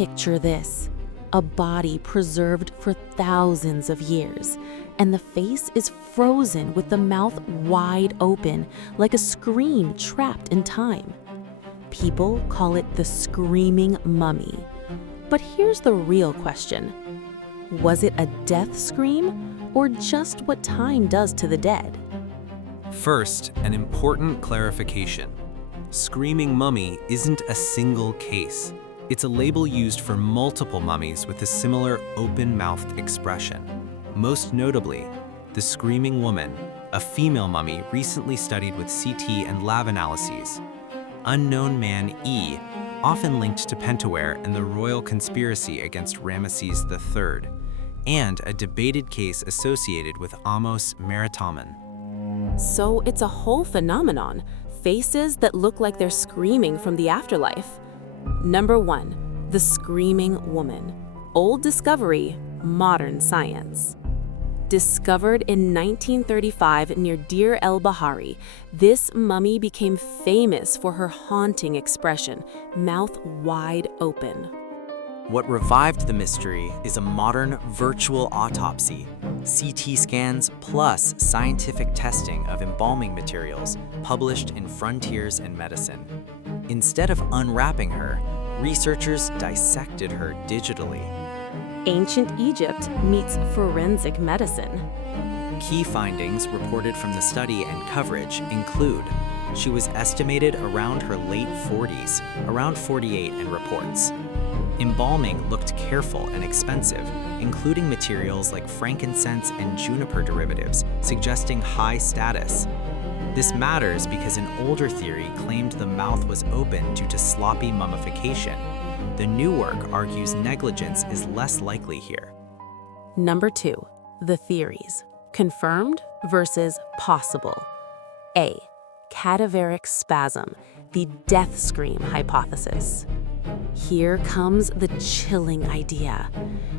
Picture this: a body preserved for thousands of years, and the face is frozen with the mouth wide open, like a scream trapped in time. People call it the screaming mummy. But here's the real question. Was it a death scream, or just what time does to the dead? First, an important clarification. Screaming mummy isn't a single case. It's a label used for multiple mummies with a similar open-mouthed expression. Most notably, the screaming woman, a female mummy recently studied with CT and lab analyses. Unknown man E, often linked to Pentaware and the royal conspiracy against Ramesses III, and a debated case associated with Amos Meritamen. So it's a whole phenomenon, faces that look like they're screaming from the afterlife. Number 1, the screaming woman. Old discovery, modern science. Discovered in 1935 near Deir el-Bahari, this mummy became famous for her haunting expression, mouth wide open. What revived the mystery is a modern virtual autopsy, CT scans plus scientific testing of embalming materials published in Frontiers in Medicine. Instead of unwrapping her, researchers dissected her digitally. Ancient Egypt meets forensic medicine. Key findings reported from the study and coverage include: she was estimated around her late 40s, around 48 in reports. Embalming looked careful and expensive, including materials like frankincense and juniper derivatives, suggesting high status. This matters because an older theory claimed the mouth was open due to sloppy mummification. The new work argues negligence is less likely here. Number 2, the theories. Confirmed versus possible. A, cadaveric spasm, the death scream hypothesis. Here comes the chilling idea.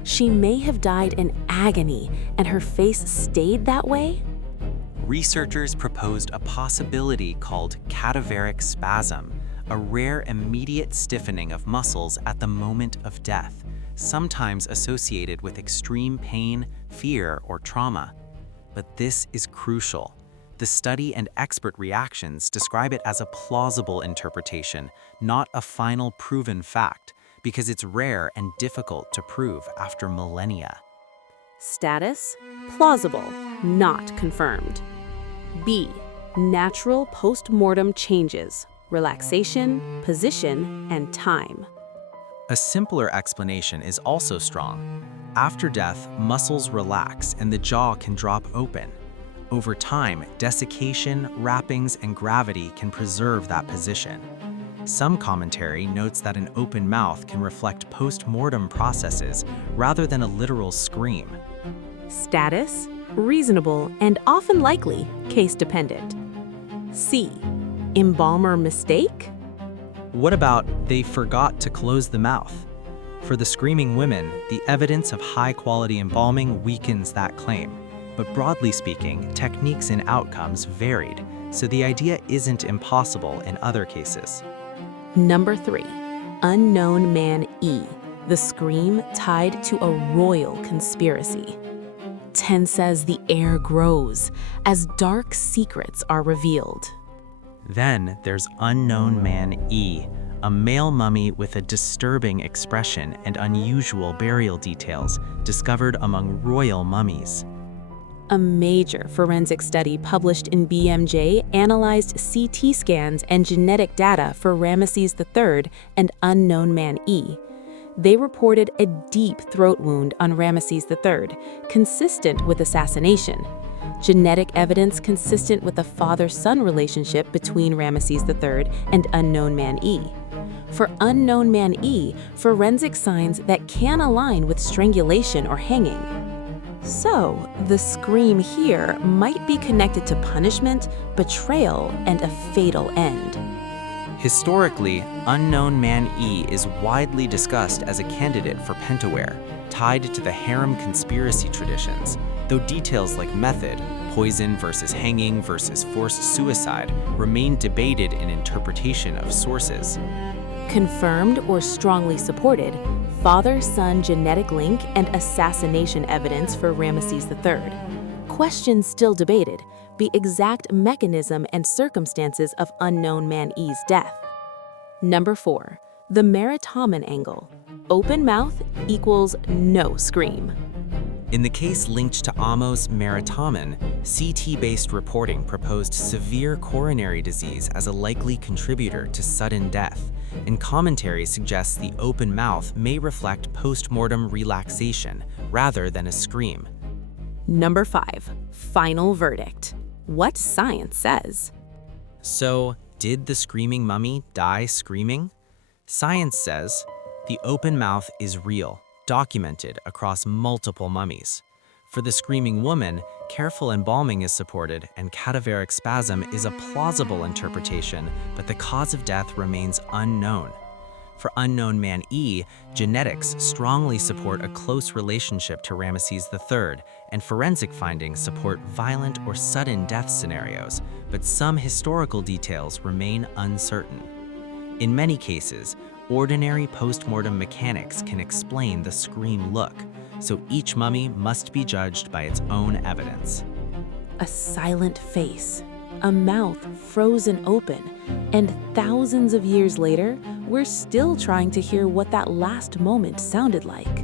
She may have died in agony, and her face stayed that way? Researchers proposed a possibility called cadaveric spasm, a rare immediate stiffening of muscles at the moment of death, sometimes associated with extreme pain, fear, or trauma. But this is crucial. The study and expert reactions describe it as a plausible interpretation, not a final proven fact, because it's rare and difficult to prove after millennia. Status: plausible, not confirmed. B, natural post-mortem changes, relaxation, position, and time. A simpler explanation is also strong. After death, muscles relax and the jaw can drop open. Over time, desiccation, wrappings, and gravity can preserve that position. Some commentary notes that an open mouth can reflect post-mortem processes rather than a literal scream. Status: reasonable and often likely, case-dependent. C, embalmer mistake? What about they forgot to close the mouth? For the screaming women, the evidence of high-quality embalming weakens that claim. But broadly speaking, techniques and outcomes varied, so the idea isn't impossible in other cases. Number 3, unknown man E, the scream tied to a royal conspiracy. 10 says the air grows as dark secrets are revealed. Then there's unknown man E, a male mummy with a disturbing expression and unusual burial details discovered among royal mummies. A major forensic study published in BMJ analyzed CT scans and genetic data for Ramesses III and unknown man E. They reported a deep throat wound on Ramesses III, consistent with assassination. Genetic evidence consistent with the father-son relationship between Ramesses III and unknown man E. For unknown man E, forensic signs that can align with strangulation or hanging. So, the scream here might be connected to punishment, betrayal, and a fatal end. Historically, unknown man E is widely discussed as a candidate for Pentaware, tied to the harem conspiracy traditions, though details like method, poison versus hanging versus forced suicide, remain debated in interpretation of sources. Confirmed or strongly supported, father-son genetic link and assassination evidence for Ramesses III. Questions still debated, the exact mechanism and circumstances of unknown man E's death. Number 4. The Maritoman angle. Open mouth equals no scream. In the case linked to Amos Maritoman, CT-based reporting proposed severe coronary disease as a likely contributor to sudden death, and commentary suggests the open mouth may reflect post-mortem relaxation rather than a scream. Number 5. Final verdict. What science says. So, did the screaming mummy die screaming? Science says the open mouth is real, documented across multiple mummies. For the screaming woman, careful embalming is supported and cadaveric spasm is a plausible interpretation, but the cause of death remains unknown. For unknown man E, genetics strongly support a close relationship to Ramesses III, and forensic findings support violent or sudden death scenarios, but some historical details remain uncertain. In many cases, ordinary post-mortem mechanics can explain the scream look, so each mummy must be judged by its own evidence. A silent face, a mouth frozen open, and thousands of years later, we're still trying to hear what that last moment sounded like.